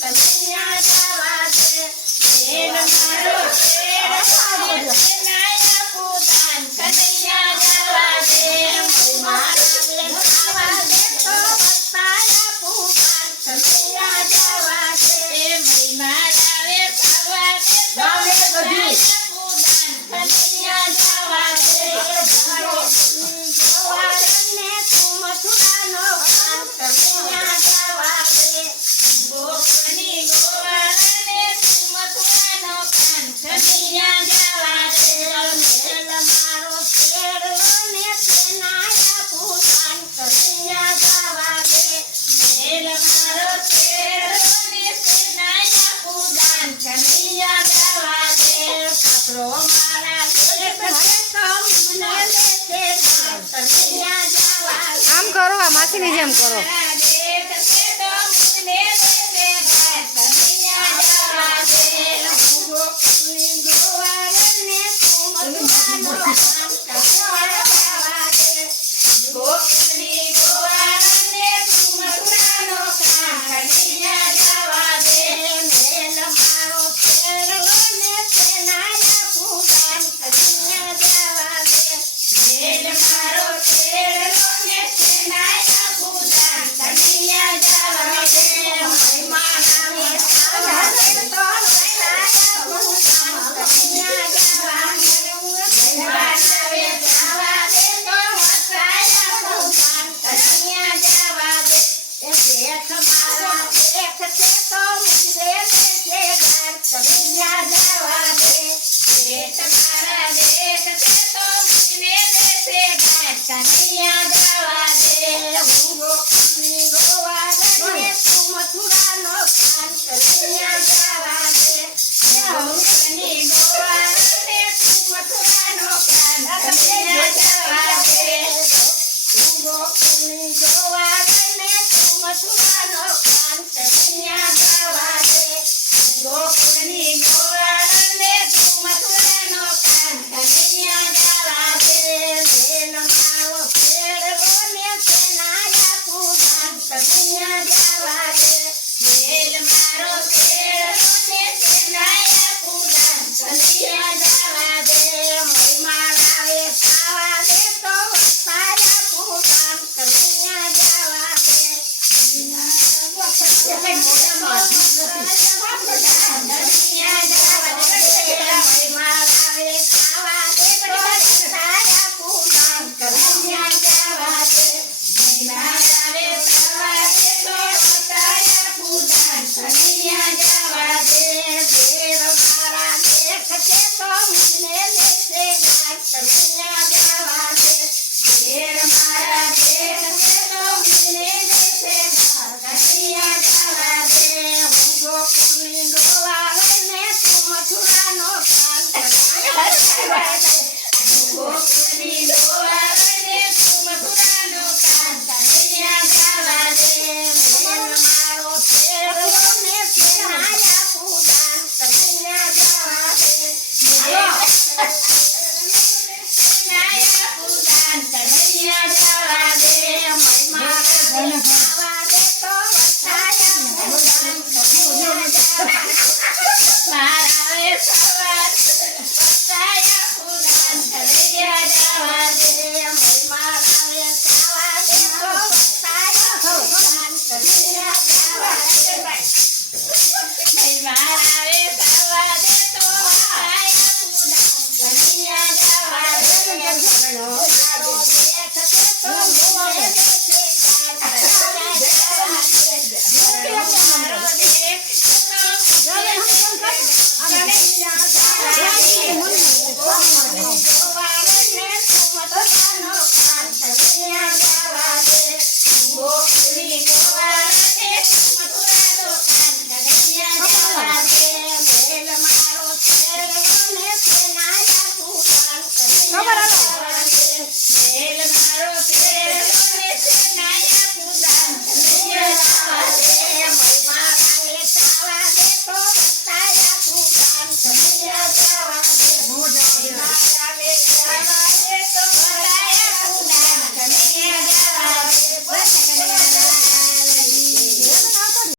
કનૈયા જવા દે વેલ મારો શેર નાયા પૂદાન કનૈયા જવા દે મારા વેલ જવા દે તો વરસાયા પૂદાન કનૈયા જવા દે મારા વેલ જવા દે તો વરસાયા પૂદાન કનૈયા જવા દે ગોવાળને તું મથુરાનો કાન કનૈયા જવા દે ગોપની ગોવાળને તું મથુરાનો કાન કનૈયા જવા દે મેલ મારો શેરલો ને સેનાયા પૂજાન કનૈયા જવા દે મેલ મારો શેરલો ને સેનાયા પૂજાન કનૈયા જવા દે પાત્રો મારા આમ કરો આ માસીની જેમ કરો કનૈયા જવા દે